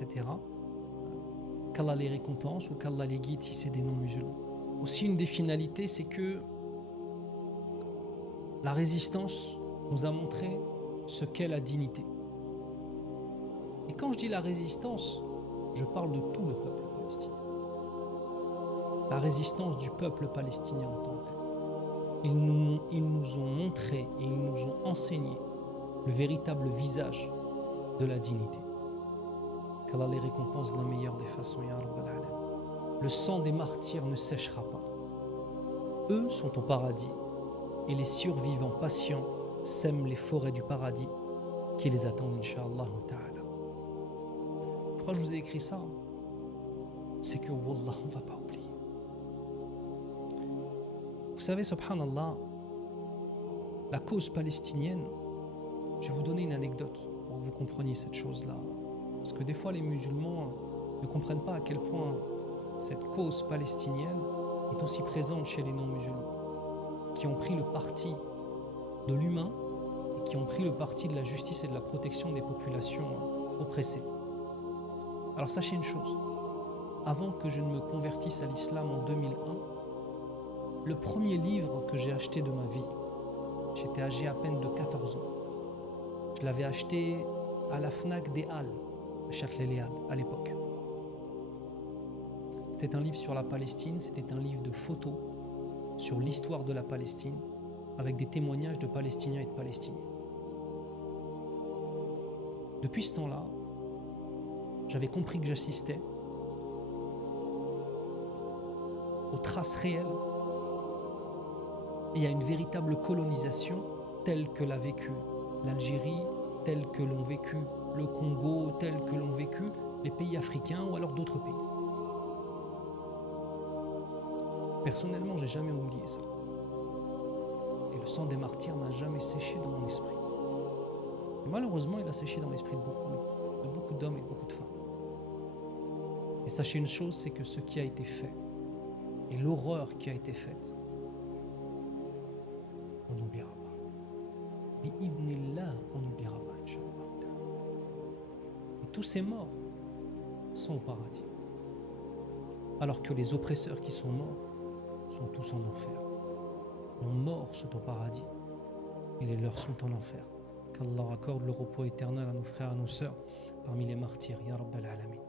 etc. Qu'Allah les récompense ou qu'Allah les guide si c'est des non-musulmans. Aussi, une des finalités, c'est que la résistance nous a montré ce qu'est la dignité. Et quand je dis la résistance, je parle de tout le peuple palestinien. La résistance du peuple palestinien en tant que tel. Ils nous ont montré et ils nous ont enseigné le véritable visage de la dignité. Qu'Allah les récompense de la meilleure des façons, ya Rabbal Alamin. Le sang des martyrs ne séchera pas. Eux sont au paradis et les survivants patients sèment les forêts du paradis qui les attendent, Inch'Allah ta'ala. Pourquoi je vous ai écrit ça? C'est que, Wallah, on ne va pas oublier. Vous savez, subhanallah, la cause palestinienne, je vais vous donner une anecdote pour que vous compreniez cette chose-là. Parce que des fois, les musulmans ne comprennent pas à quel point cette cause palestinienne est aussi présente chez les non-musulmans, qui ont pris le parti de l'humain et qui ont pris le parti de la justice et de la protection des populations oppressées. Alors sachez une chose, avant que je ne me convertisse à l'islam en 2001, le premier livre que j'ai acheté de ma vie, j'étais âgé à peine de 14 ans. Je l'avais acheté à la Fnac des Halles, à Châtelet-Les-Halles, à l'époque. C'était un livre sur la Palestine, c'était un livre de photos sur l'histoire de la Palestine, avec des témoignages de Palestiniens et de Palestiniens. Depuis ce temps-là, j'avais compris que j'assistais aux traces réelles et à une véritable colonisation telle que l'a vécu l'Algérie, telle que l'ont vécu le Congo, telle que l'ont vécu les pays africains ou alors d'autres pays. Personnellement, j'ai jamais oublié ça. Et le sang des martyrs n'a jamais séché dans mon esprit. Et malheureusement, il a séché dans l'esprit de beaucoup d'hommes et de beaucoup de femmes. Et sachez une chose, c'est que ce qui a été fait et l'horreur qui a été faite, on n'oubliera pas. Bi-ibnillah, on n'oubliera pas, Inch'Allah. Et tous ces morts sont au paradis. Alors que les oppresseurs qui sont morts sont tous en enfer. Les morts sont au paradis et les leurs sont en enfer. Qu'Allah accorde le repos éternel à nos frères et à nos sœurs parmi les martyrs, ya Rabbal Alamin.